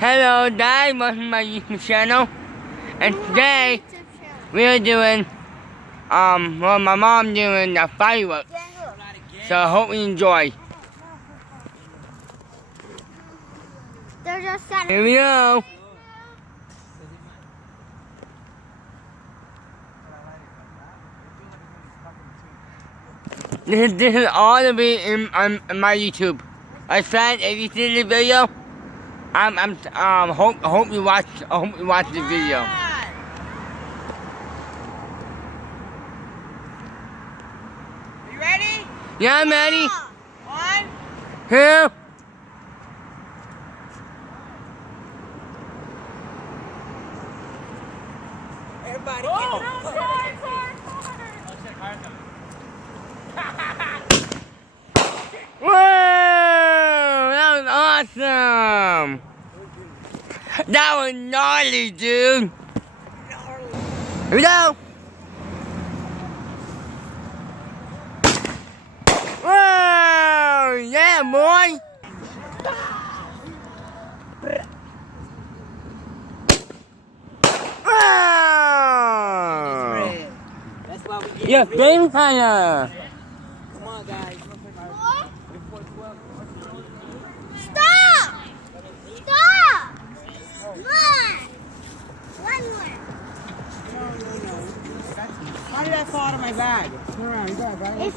Hello, Dad, welcome to my YouTube channel. And today, we're doing, well, my mom doing the fireworks. So I hope you enjoy. Here we go. This is all to be in my YouTube. I found if you see the video, I hope you watch the video. You ready? Yeah, I'm ready. 1, 2. everybody Whoa, that was awesome. That was gnarly, dude. Here we go. Whoa, yeah, boy. Whoa. That's why we get Yeah, game fire. Come on, guys. Stop! Stop! One! One more. How did that fall out of my bag? Turn around, you got it, right?